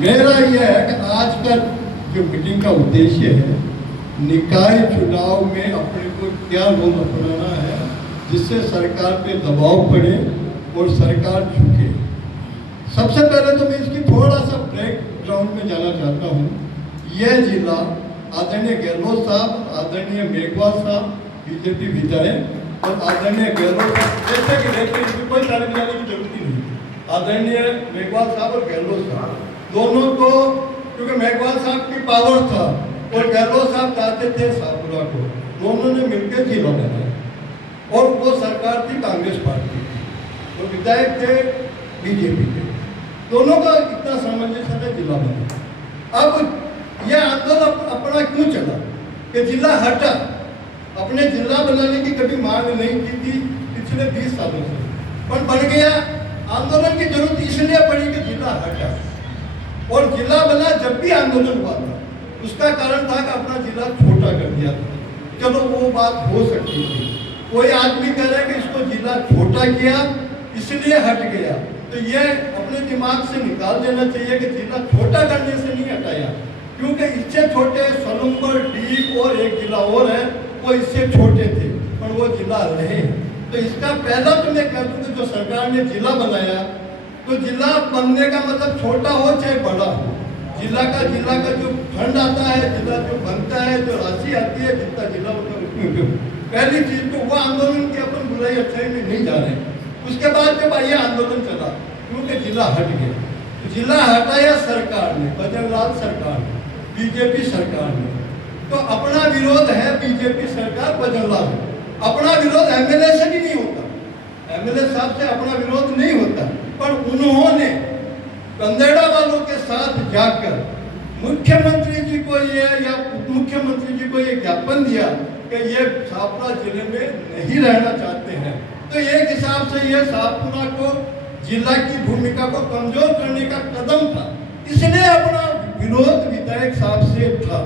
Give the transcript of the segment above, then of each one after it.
मेरा यह है कि आज का जो मीटिंग का उद्देश्य है, निकाय चुनाव में अपने को क्या रोल अपनाना है जिससे सरकार पे दबाव पड़े और सरकार झुके। सबसे पहले तो मैं इसकी थोड़ा सा बैकग्राउंड में जाना चाहता हूँ। यह जिला आदरणीय गहलोत साहब, आदरणीय मेघवाल साहब बीजेपी विधायक और आदरणीय गहलोत साहब, जैसे कि रहते इसमें कोई तारीफ जाने की जरूरत ही नहीं। आदरणीय मेघवाल साहब और गहलोत साहब दोनों को, क्योंकि मेघवाल साहब की पावर था और गहलोत साहब चाहते थे शाहपुरा को, दोनों ने मिलकर जिला बनाया और वो सरकार थी कांग्रेस पार्टी की, तो विधायक थे बीजेपी के, दोनों का इतना सामंजस्य था, जिला बना। अब यह आंदोलन अपना क्यों चला कि जिला हटा? अपने जिला बनाने की कभी मांग नहीं की थी पिछले 20 सालों से, पर बन गया। आंदोलन की जरूरत इसलिए पड़ी कि जिला हटा, और जिला बना जब भी आंदोलन हुआ था उसका कारण था कि अपना जिला छोटा कर दिया था। चलो वो बात हो सकती थी, कोई आदमी कह रहा है कि इसको जिला छोटा किया इसलिए हट गया, तो ये अपने दिमाग से निकाल देना चाहिए कि जिला छोटा करने से नहीं हटाया, क्योंकि इससे छोटे सोलंबर, डीप और एक जिला और है, वो इससे छोटे थे पर वो जिला रहे। तो इसका पहला तो मैं कह दूं कि जो सरकार ने जिला बनाया, तो जिला बनने का मतलब छोटा हो चाहे बड़ा हो, जिला का जो फंड आता है, जिला जो बनता है, जो राशि आती है, जितना जिला होता है उसमें उपयोग। पहली चीज तो वो आंदोलन की अपन बुराई अच्छाई में नहीं जा रहे। उसके बाद जब ये आंदोलन चला, क्योंकि जिला हट गया, तो जिला हटाया सरकार ने, बजरंगलाल सरकार ने, बीजेपी सरकार ने। तो अपना विरोध है बीजेपी सरकार, बजरंगलाल, अपना विरोध एमएलए से भी नहीं होता, एमएलए साहब से अपना विरोध नहीं होता, पर उन्होंने कंदेड़ा वालों के साथ जाकर मुख्यमंत्री जी को ये या उप मुख्यमंत्री जी को ये ज्ञापन दिया कि ये शाहपुरा जिले में नहीं रहना चाहते हैं। तो एक हिसाब से ये शाहपुरा को, जिला की भूमिका को कमजोर करने का कदम था, इसलिए अपना विरोध विधायक साहब से था।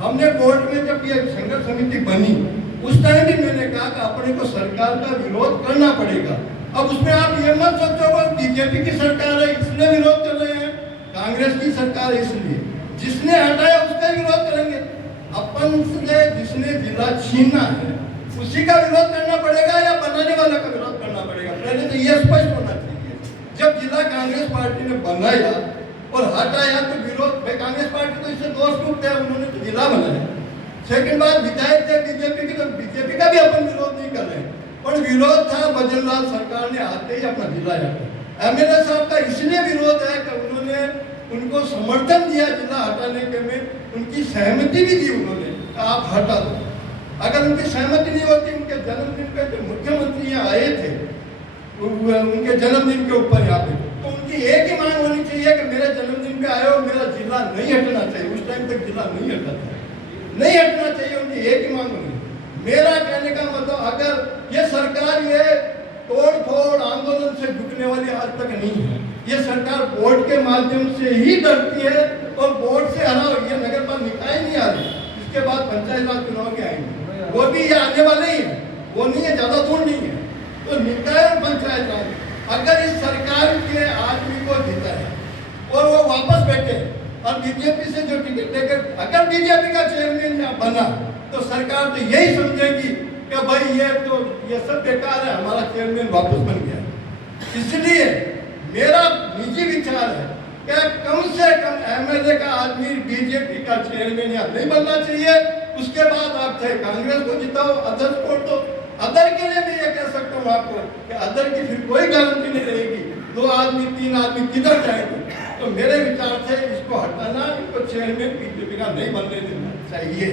हमने कोर्ट में जब ये संघर्ष समिति बनी उस टाइम भी मैंने कहा कि अपने को सरकार का विरोध करना पड़ेगा। अब उसमें आप ये मत सोचो बीजेपी की सरकार है इसलिए विरोध कर रहे हैं, कांग्रेस की सरकार है इसलिए, जिसने हटाया उसका विरोध करेंगे। अपन से जिसने जिला छीना है उसी का विरोध करना पड़ेगा या बनाने वाला का विरोध करना पड़ेगा? पहले तो ये स्पष्ट होना चाहिए। जब जिला कांग्रेस पार्टी ने बनाया और हटाया तो विरोध, कांग्रेस पार्टी तो इससे दोष मुक्त है, उन्होंने तो जिला बनाया। सेकंड बात, विधायक थे बीजेपी की, तो बीजेपी का भी अपन विरोध नहीं कर रहे, पर विरोध था बजरंगलाल सरकार ने आते ही अपना जिला हटा। एमएलए साहब का इसलिए विरोध है कि उन्होंने उनको समर्थन दिया जिला हटाने के में, उनकी सहमति भी दी उन्होंने, आप हटा दो। अगर उनकी सहमति नहीं होती, उनके जन्मदिन पे जो मुख्यमंत्री यहाँ आए थे, उनके जन्मदिन के ऊपर यहाँ पे, तो उनकी एक ही मांग होनी चाहिए कि मेरे जन्मदिन पे आए हो, मेरा जिला नहीं हटना चाहिए। उस टाइम तक जिला नहीं हटा था, नहीं हटना चाहिए, उनकी एक ही मांग होनी। मेरा कहने का मतलब, अगर ये सरकार ये तोड़ फोड़ आंदोलन से झुकने वाली आज तक नहीं है, ये सरकार वोट के माध्यम से ही डरती है, और वोट से हराओ, ये नगर पालिका निकाय नहीं आ रही, इसके बाद पंचायत राज चुनाव के आएंगे, वो भी ये आने वाले ही है, वो नहीं है, ज्यादा दूर नहीं है। तो निकाय और पंचायत राज, अगर इस सरकार के आदमी को जीता है और वो वापस बैठे और बीजेपी से जो टिकट लेकर अगर बीजेपी का चेयरमैन यहाँ बना, तो सरकार तो यही समझेगी कि भाई ये सब बेकार है, हमारा चेयरमैन वापस बन गया। इसलिए मेरा निजी विचार है कि कम से कम एमएलए का आदमी बीजेपी का चेयरमैन यहाँ नहीं बनना चाहिए। उसके बाद आप चाहे कांग्रेस को जिताओ, अदर को, तो अदर के लिए मैं ये कह सकता हूँ आपको कि अदर की फिर कोई गारंटी नहीं रहेगी, 2 आदमी 3 आदमी किधर जाएंगे। तो मेरे विचार से इसको हटाना, इनको चेयरमैन बीजेपी का नहीं बनने देना चाहिए।